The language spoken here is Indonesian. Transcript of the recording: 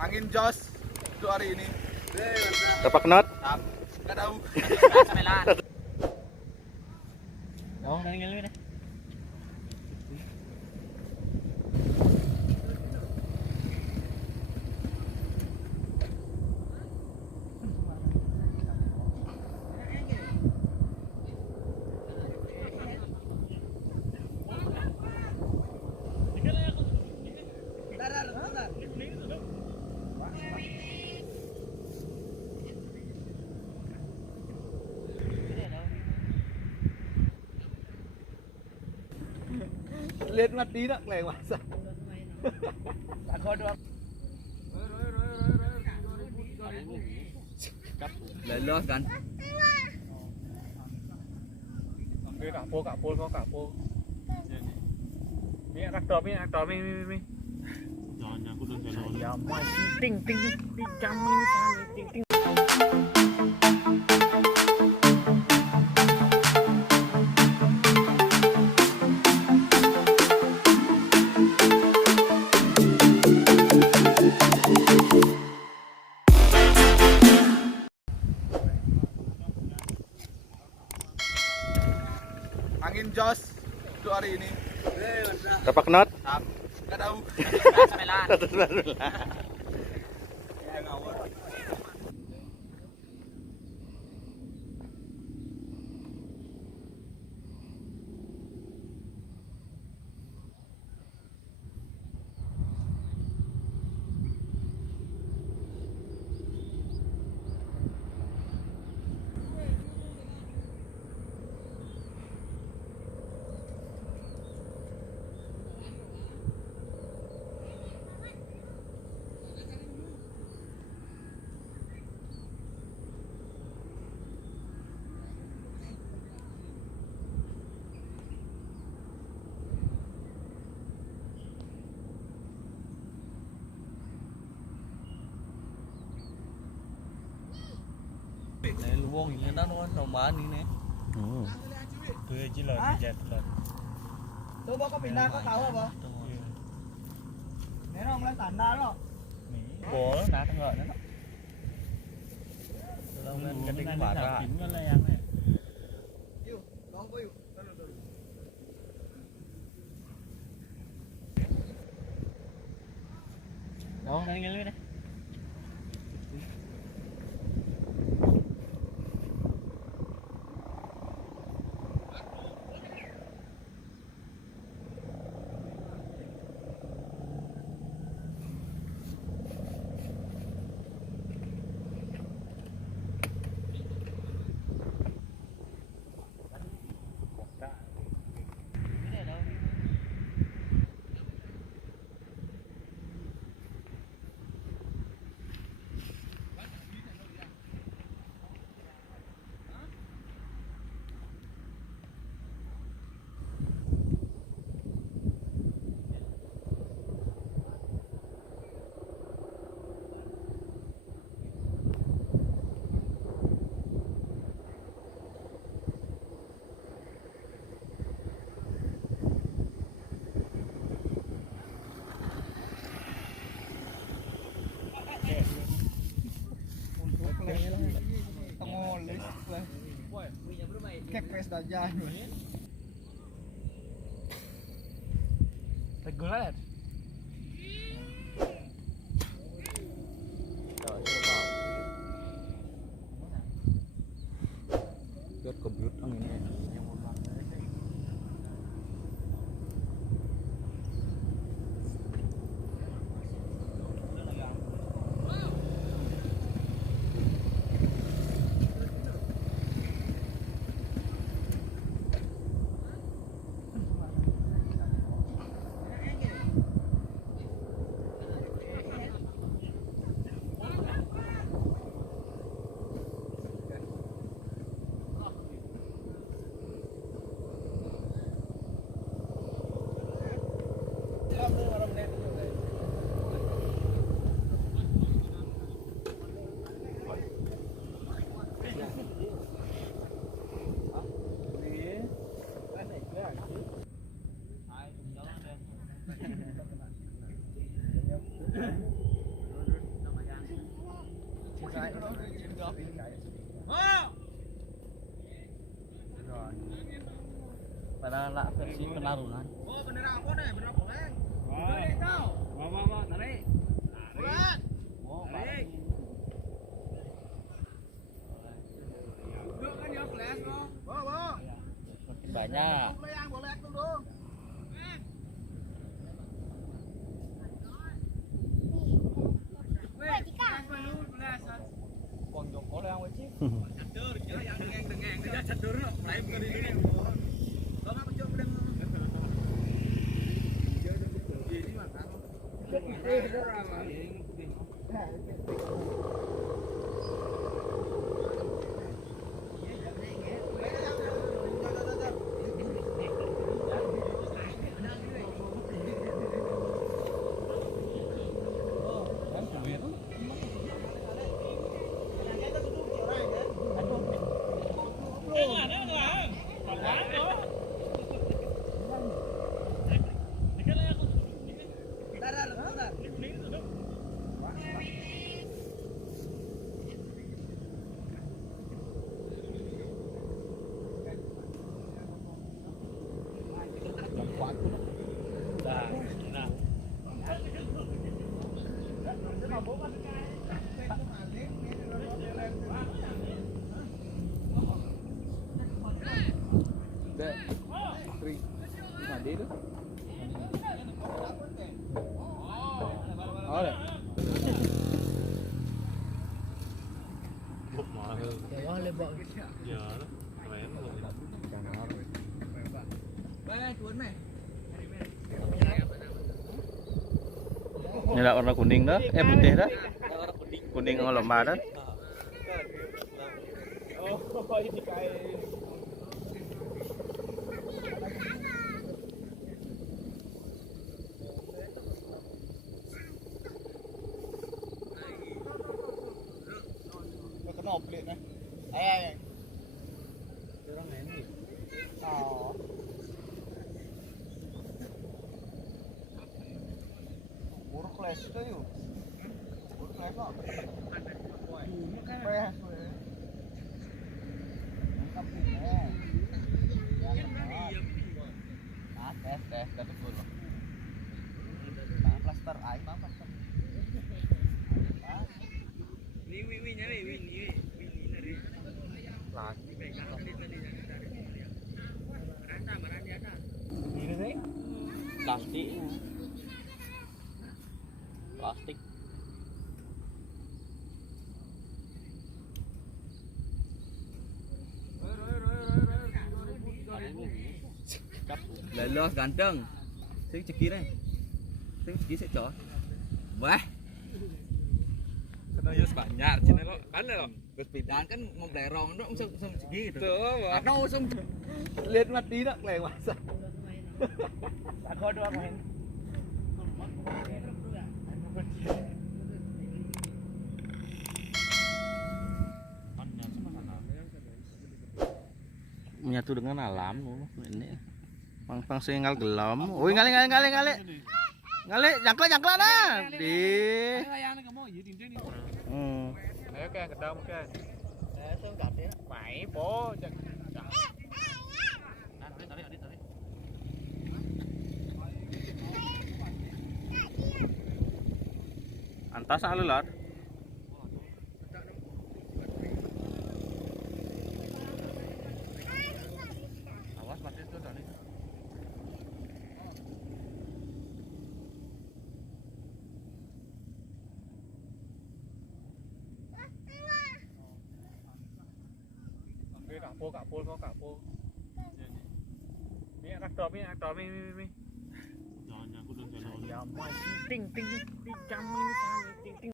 Angin jos untuk hari ini. Berapa knot? Nggak tahu. Oh, dari ngeluh deh. Lihat mati nak leng masa. Takut doang. Lelos kan? Kapul. Mi aktor. Jangan aku dah jalan. Ya, masih ting jam ini ting. Angin jos untuk hari ini. Berapa knot? Nggak tahu. Này luông thì nó normal ni nè. Tu je lah jet lah. Tu bawa ke pindah kau tahu apa? Ini orang lain tanda loh. Bố ná thằng ngợ nó. Long lên cái đỉnh bả ra. Chính con này này. Yuk, long boy. Đó, đây nghe đây. Kepes dajah. Regular. Buat kebiut angin ini. Pada lah versi penarunan. Oh, beneran apa nih? Beneran boleh. Boleh kau. Bawa, tarik. Bulat. Oh, tarik. Duduk kan ya, flash kok. Bawa. Banyak. Boleh yang boleh dulu. Còn dùng có leo ấy chứ. Cadur, yang dengeng dia cadur no, lain bukan ini. Kalau apa coba dengan ini makan. Mandi tu. Ada. Bốc mà hơn. Đó lên bờ. Giờ đó. Keren loh. Baik, tuan meh. Ini lah warna kuning dah, putih dah. Kuning dengan lemah dah. Oh, ini kayak nộp liền này. Ai. Orang ini. Oh. Buruk flash itu yuk. Buruk flash kok. Flash. Mantap ini. Ah, tes tapi dulu. Bang plaster, ai bang plaster. Win nyari win dari. Plastik. Ini sih. Plastik. Plastik. Lelos ganteng. Sing ceki nih. Sing ceki sik cok. Wah, Kena ya sebanyak cina lo. Ada lo. kespidan kan mau blerong dong sing ceki gitu. Tuh, Atau sing Lihat mati nak leng masa. Aku doang main. Menyatu dengan alam ini. Pang singal gelam. Oi ngale. Jangkla dah. Di. Ayo ke kedam ke. Saya enggak ya. Mày bố. Antas alulat. Awas mati tuh tadi. Cả pol có cả pol. Mi aktor mi. Jangan aku udah jalan. Ya, masih ting ting ting jam ini kan.